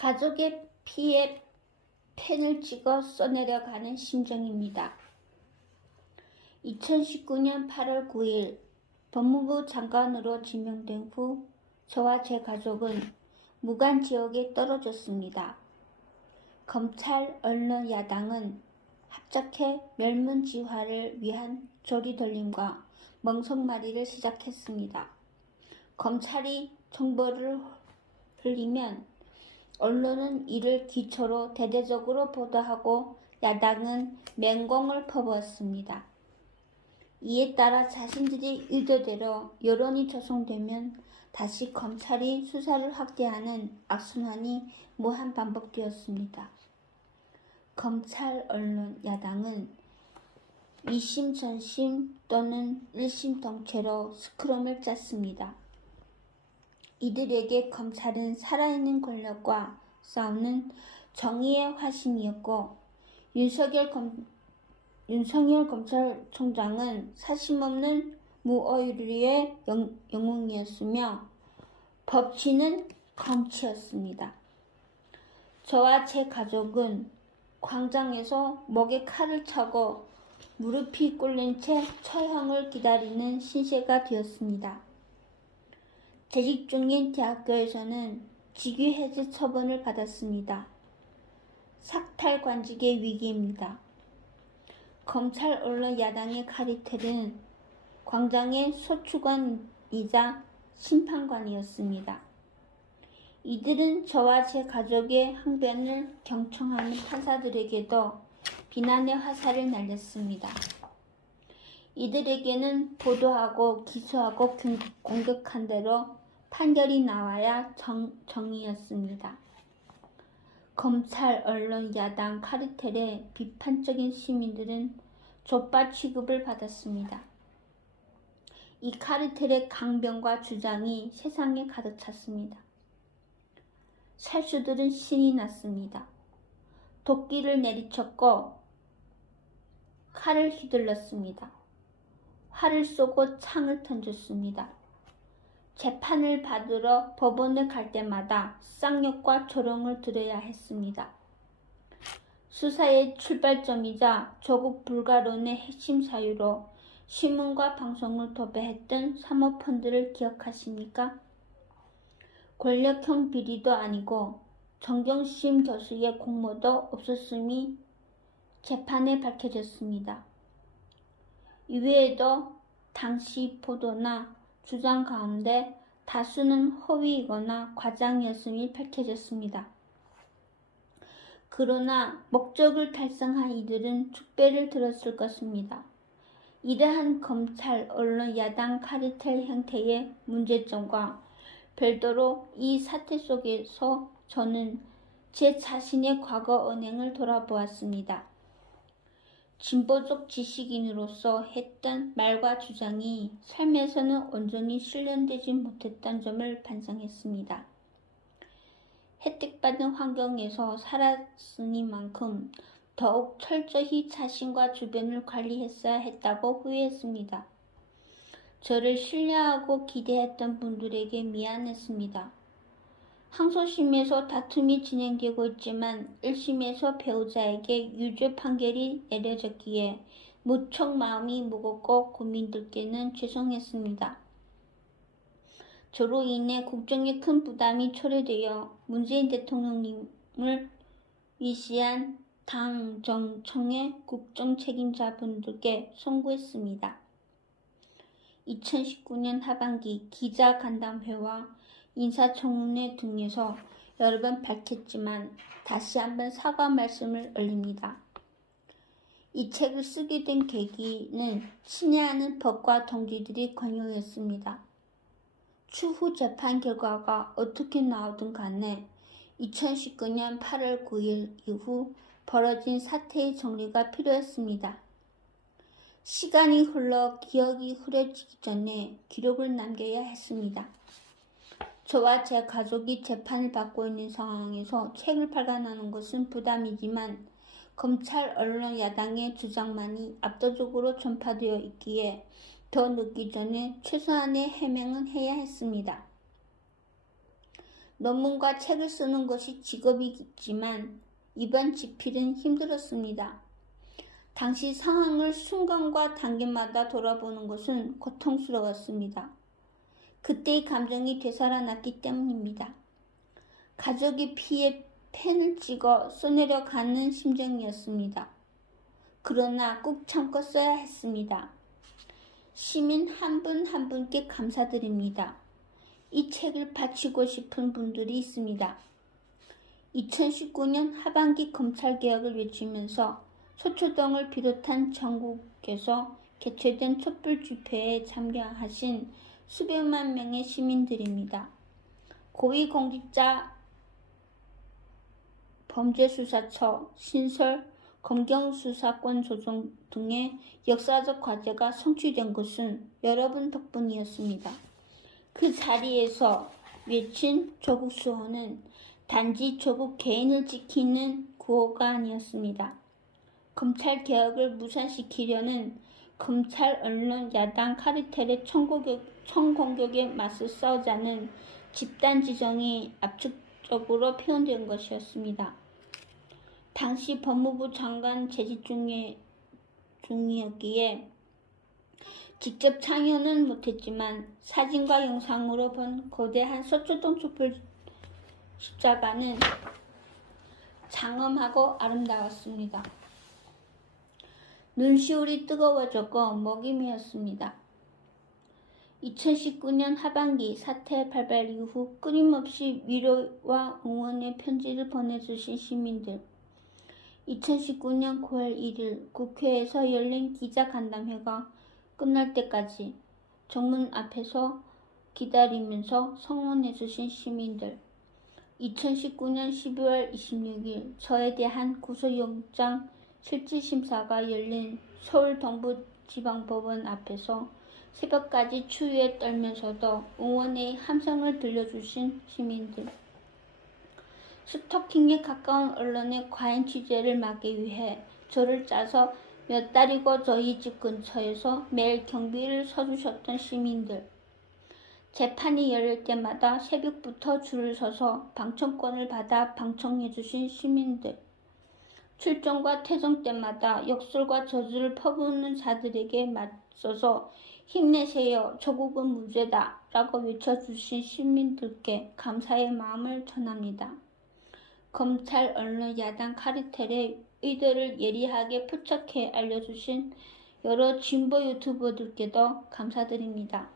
가족의 피에 펜을 찍어 써내려가는 심정입니다. 2019년 8월 9일 법무부 장관으로 지명된 후 저와 제 가족은 무관 지역에 떨어졌습니다. 검찰, 언론, 야당은 합작해 멸문지화를 위한 조리돌림과 멍석말이를 시작했습니다. 검찰이 정보를 흘리면 언론은 이를 기초로 대대적으로 보도하고 야당은 맹공을 퍼부었습니다. 이에 따라 자신들이 의도대로 여론이 조성되면 다시 검찰이 수사를 확대하는 악순환이 무한 반복되었습니다. 검찰, 언론, 야당은 2심 전심 또는 1심 동체로 스크럼을 짰습니다. 이들에게 검찰은 살아있는 권력과 싸우는 정의의 화신이었고 윤석열 검찰총장은 사심없는 무오류의 영웅이었으며 법치는 검치였습니다. 저와 제 가족은 광장에서 목에 칼을 차고 무릎이 꿇린 채 처형을 기다리는 신세가 되었습니다. 재직 중인 대학교에서는 직위해제 처분을 받았습니다. 삭탈관직의 위기입니다. 검찰, 언론, 야당의 카리텔은 광장의 소추관이자 심판관이었습니다. 이들은 저와 제 가족의 항변을 경청하는 판사들에게도 비난의 화살을 날렸습니다. 이들에게는 보도하고 기소하고 공격한 대로 판결이 나와야 정의였습니다. 검찰, 언론, 야당, 카르텔의 비판적인 시민들은 족바 취급을 받았습니다. 이 카르텔의 강변과 주장이 세상에 가득 찼습니다. 살수들은 신이 났습니다. 도끼를 내리쳤고 칼을 휘둘렀습니다. 활을 쏘고 창을 던졌습니다. 재판을 받으러 법원에 갈 때마다 쌍욕과 조롱을 들어야 했습니다. 수사의 출발점이자 조국 불가론의 핵심 사유로 신문과 방송을 도배했던 사모펀드를 기억하십니까? 권력형 비리도 아니고 정경심 교수의 공모도 없었음이 재판에 밝혀졌습니다. 이외에도 당시 보도나 주장 가운데 다수는 허위이거나 과장이었음이 밝혀졌습니다. 그러나 목적을 달성한 이들은 축배를 들었을 것입니다. 이러한 검찰, 언론, 야당 카르텔 형태의 문제점과 별도로 이 사태 속에서 저는 제 자신의 과거 언행을 돌아보았습니다. 진보적 지식인으로서 했던 말과 주장이 삶에서는 온전히 실현되지 못했던 점을 반성했습니다. 혜택받은 환경에서 살았으니만큼 더욱 철저히 자신과 주변을 관리했어야 했다고 후회했습니다. 저를 신뢰하고 기대했던 분들에게 미안했습니다. 항소심에서 다툼이 진행되고 있지만 1심에서 배우자에게 유죄 판결이 내려졌기에 무척 마음이 무겁고 국민들께는 죄송했습니다. 저로 인해 국정에 큰 부담이 초래되어 문재인 대통령님을 위시한 당, 정청의 국정 책임자분들께 송구했습니다. 2019년 하반기 기자간담회와 인사청문회 등에서 여러 번 밝혔지만 다시 한번 사과 말씀을 올립니다. 이 책을 쓰게 된 계기는 친애하는 법과 동지들이 권유였습니다. 추후 재판 결과가 어떻게 나오든 간에 2019년 8월 9일 이후 벌어진 사태의 정리가 필요했습니다. 시간이 흘러 기억이 흐려지기 전에 기록을 남겨야 했습니다. 저와 제 가족이 재판을 받고 있는 상황에서 책을 발간하는 것은 부담이지만 검찰, 언론, 야당의 주장만이 압도적으로 전파되어 있기에 더 늦기 전에 최소한의 해명은 해야 했습니다. 논문과 책을 쓰는 것이 직업이지만 이번 집필은 힘들었습니다. 당시 상황을 순간과 단계마다 돌아보는 것은 고통스러웠습니다. 그때의 감정이 되살아났기 때문입니다. 가족이 피에 펜을 찍어 써내려가는 심정이었습니다. 그러나 꾹 참고 써야 했습니다. 시민 한 분 한 분께 감사드립니다. 이 책을 바치고 싶은 분들이 있습니다. 2019년 하반기 검찰개혁을 외치면서 서초동을 비롯한 전국에서 개최된 촛불 집회에 참여하신 수백만 명의 시민들입니다. 고위공직자 범죄수사처 신설, 검경수사권 조정 등의 역사적 과제가 성취된 것은 여러분 덕분이었습니다. 그 자리에서 외친 조국 수호는 단지 조국 개인을 지키는 구호가 아니었습니다. 검찰 개혁을 무산시키려는 검찰 언론 야당 카르텔의 총공격에 맞서 싸우자는 집단 지정이 압축적으로 표현된 것이었습니다. 당시 법무부 장관 재직 중이었기에 직접 참여는 못했지만 사진과 영상으로 본 거대한 서초동 촛불 십자가는 장엄하고 아름다웠습니다. 눈시울이 뜨거워졌고 목이 메었습니다. 2019년 하반기 사태 발발 이후 끊임없이 위로와 응원의 편지를 보내주신 시민들, 2019년 9월 1일 국회에서 열린 기자간담회가 끝날 때까지 정문 앞에서 기다리면서 성원해주신 시민들, 2019년 12월 26일 저에 대한 구속영장 실질심사가 열린 서울 동부지방법원 앞에서 새벽까지 추위에 떨면서도 응원의 함성을 들려주신 시민들, 스토킹에 가까운 언론의 과잉 취재를 막기 위해 저를 짜서 몇 달이고 저희 집 근처에서 매일 경비를 서주셨던 시민들, 재판이 열릴 때마다 새벽부터 줄을 서서 방청권을 받아 방청해주신 시민들, 출정과 퇴정 때마다 역설과 저주를 퍼붓는 자들에게 맞서서 힘내세요, 조국은 무죄다 라고 외쳐주신 시민들께 감사의 마음을 전합니다. 검찰, 언론, 야당 카르텔의 의도를 예리하게 포착해 알려주신 여러 진보 유튜버들께도 감사드립니다.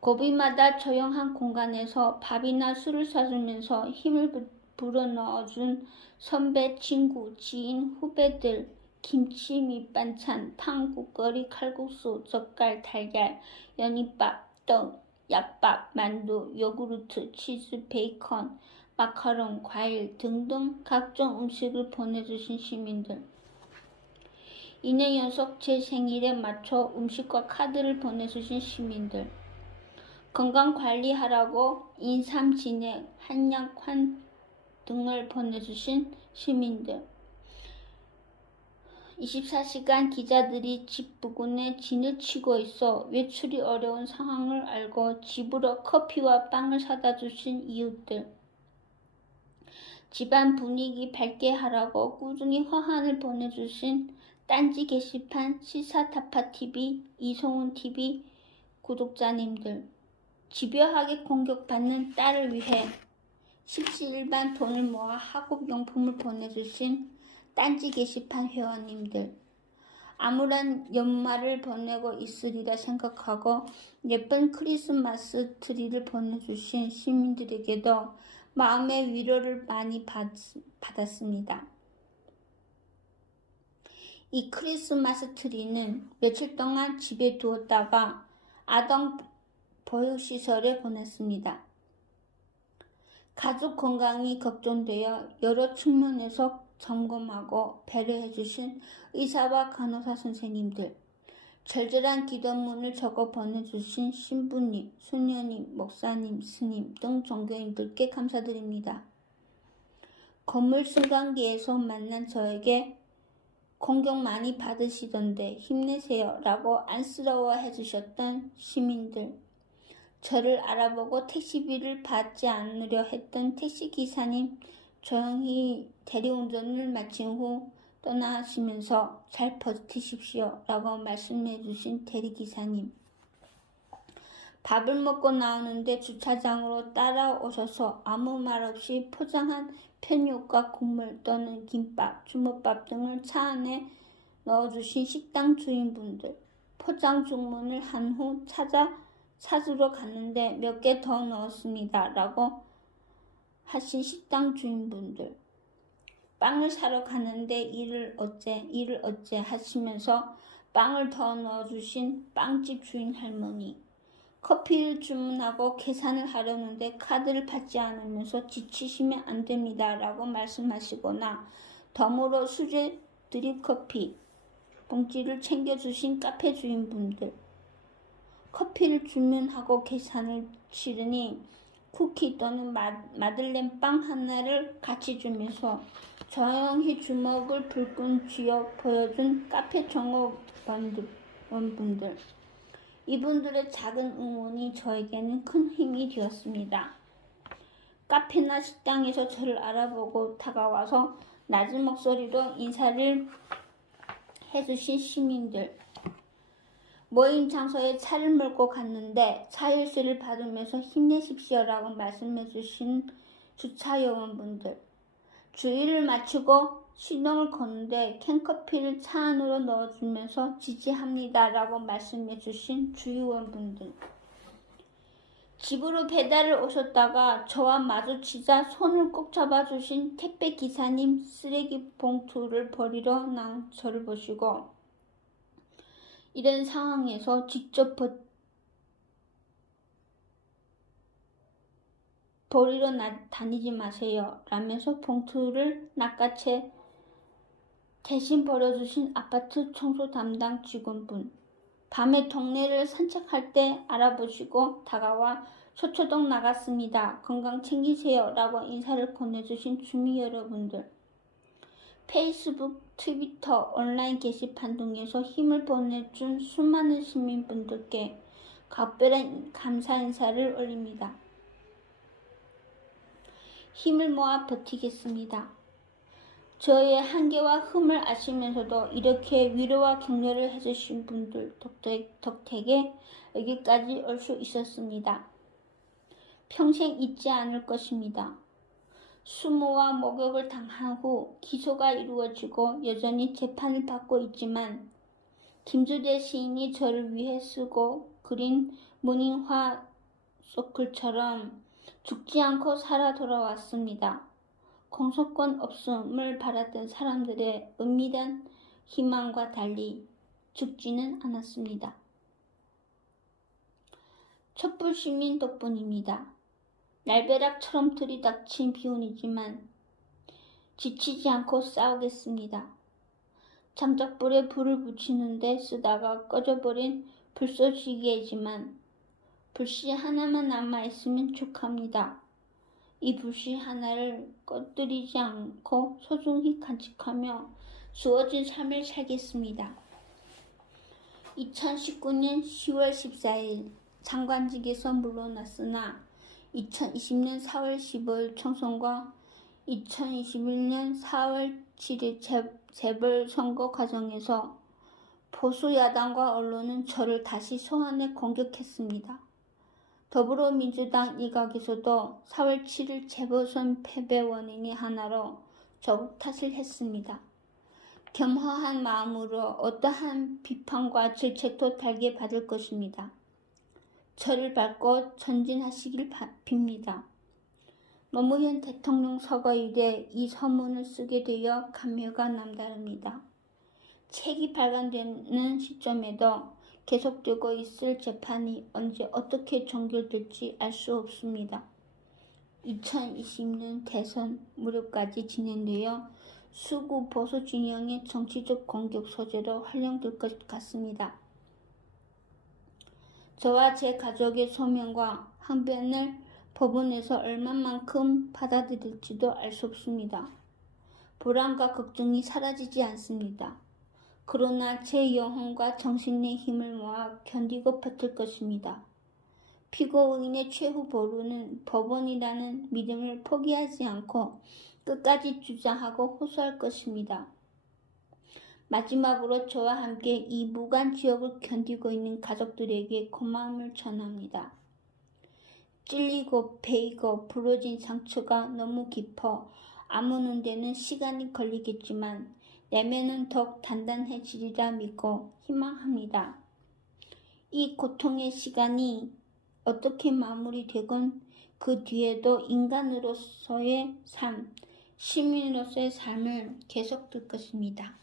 고비마다 조용한 공간에서 밥이나 술을 사주면서 힘을 불어넣어준 선배, 친구, 지인, 후배들, 김치, 밑반찬, 탕, 국거리, 칼국수, 젓갈, 달걀, 연잎밥, 떡, 약밥, 만두, 요구르트, 치즈, 베이컨, 마카롱, 과일 등등 각종 음식을 보내주신 시민들, 2년 연속 제 생일에 맞춰 음식과 카드를 보내주신 시민들, 건강관리하라고 인삼, 진액, 한약, 환 등을 보내주신 시민들, 24시간 기자들이 집 부근에 진을 치고 있어 외출이 어려운 상황을 알고 집으로 커피와 빵을 사다 주신 이웃들, 집안 분위기 밝게 하라고 꾸준히 화환을 보내주신 딴지 게시판 시사타파TV, 이송훈TV 구독자님들, 집요하게 공격받는 딸을 위해 십시일반 돈을 모아 학업용품을 보내주신 딴지 게시판 회원님들, 암울한 연말을 보내고 있으리라 생각하고 예쁜 크리스마스 트리를 보내주신 시민들에게도 마음의 위로를 많이 받았습니다. 이 크리스마스 트리는 며칠 동안 집에 두었다가 아동 보육시설에 보냈습니다. 가족 건강이 걱정되어 여러 측면에서 점검하고 배려해주신 의사와 간호사 선생님들, 절절한 기도문을 적어 보내주신 신부님, 수녀님, 목사님, 스님 등 종교인들께 감사드립니다. 건물 승강기에서 만난 저에게 공격 많이 받으시던데 힘내세요 라고 안쓰러워 해주셨던 시민들, 저를 알아보고 택시비를 받지 않으려 했던 택시기사님 조용히 대리운전을 마친 후 떠나시면서 잘 버티십시오 라고 말씀해 주신 대리기사님. 밥을 먹고 나오는데 주차장으로 따라오셔서 아무 말 없이 포장한 편육과 국물 또는 김밥, 주먹밥 등을 차 안에 넣어주신 식당 주인분들. 포장 주문을 한 후 찾으러 갔는데 몇 개 더 넣었습니다 라고 하신 식당 주인분들. 빵을 사러 갔는데 이를 어째 하시면서 빵을 더 넣어주신 빵집 주인 할머니. 커피를 주문하고 계산을 하려는데 카드를 받지 않으면서 지치시면 안 됩니다 라고 말씀하시거나 덤으로 수제 드립커피 봉지를 챙겨주신 카페 주인분들. 커피를 주문하고 계산을 치르니 쿠키 또는 마들렌 빵 하나를 같이 주면서 조용히 주먹을 불끈 쥐어 보여준 카페 종업원분들. 이분들의 작은 응원이 저에게는 큰 힘이 되었습니다. 카페나 식당에서 저를 알아보고 다가와서 낮은 목소리로 인사를 해주신 시민들. 모임 장소에 차를 몰고 갔는데 차일세를 받으면서 힘내십시오라고 말씀해주신 주차요원분들. 주의를 마치고 시동을 거는데 캔커피를 차 안으로 넣어주면서 지지합니다라고 말씀해주신 주의원분들. 집으로 배달을 오셨다가 저와 마주치자 손을 꼭 잡아주신 택배기사님. 쓰레기 봉투를 버리러 나온 저를 보시고 이런 상황에서 직접 버리러 다니지 마세요 라면서 봉투를 낚아채 대신 버려주신 아파트 청소 담당 직원분. 밤에 동네를 산책할 때 알아보시고 다가와 소초동 나갔습니다. 건강 챙기세요 라고 인사를 건네주신 주민 여러분들. 페이스북, 트위터, 온라인 게시판 등에서 힘을 보내준 수많은 시민분들께 각별한 감사 인사를 올립니다. 힘을 모아 버티겠습니다. 저의 한계와 흠을 아시면서도 이렇게 위로와 격려를 해주신 분들 덕택에 여기까지 올 수 있었습니다. 평생 잊지 않을 것입니다. 수모와 목욕을 당한 후 기소가 이루어지고 여전히 재판을 받고 있지만 김주대 시인이 저를 위해 쓰고 그린 문인화 소클처럼 죽지 않고 살아 돌아왔습니다. 공소권 없음을 바랐던 사람들의 은밀한 희망과 달리 죽지는 않았습니다. 촛불시민 덕분입니다. 날벼락처럼 들이닥친 비운이지만 지치지 않고 싸우겠습니다. 장작불에 불을 붙이는데 쓰다가 꺼져버린 불쏘시개지만 불씨 하나만 남아있으면 족합니다. 이 불씨 하나를 꺼뜨리지 않고 소중히 간직하며 주어진 삶을 살겠습니다. 2019년 10월 14일 장관직에서 물러났으나 2020년 4월 15일 총선과 2021년 4월 7일 재벌선거 과정에서 보수야당과 언론은 저를 다시 소환해 공격했습니다. 더불어민주당 일각에서도 4월 7일 재보선 패배 원인이 하나로 저국 탓을 했습니다. 겸허한 마음으로 어떠한 비판과 질책도 달게 받을 것입니다. 저를 밟고 전진하시길 빕니다. 노무현 대통령 서거 이래 이 서문을 쓰게 되어 감회가 남다릅니다. 책이 발간되는 시점에도 계속되고 있을 재판이 언제 어떻게 종결될지 알 수 없습니다. 2020년 대선 무렵까지 진행되어 수구 보수 진영의 정치적 공격 소재로 활용될 것 같습니다. 저와 제 가족의 소명과 항변을 법원에서 얼마만큼 받아들일지도 알 수 없습니다. 불안과 걱정이 사라지지 않습니다. 그러나 제 영혼과 정신의 힘을 모아 견디고 버틸 것입니다. 피고인의 최후 보루는 법원이라는 믿음을 포기하지 않고 끝까지 주장하고 호소할 것입니다. 마지막으로 저와 함께 이 무간지역을 견디고 있는 가족들에게 고마움을 전합니다. 찔리고 베이고 부러진 상처가 너무 깊어 아무는 데는 시간이 걸리겠지만 내면은 더욱 단단해지리라 믿고 희망합니다. 이 고통의 시간이 어떻게 마무리되건 그 뒤에도 인간으로서의 삶, 시민으로서의 삶을 계속될 것입니다.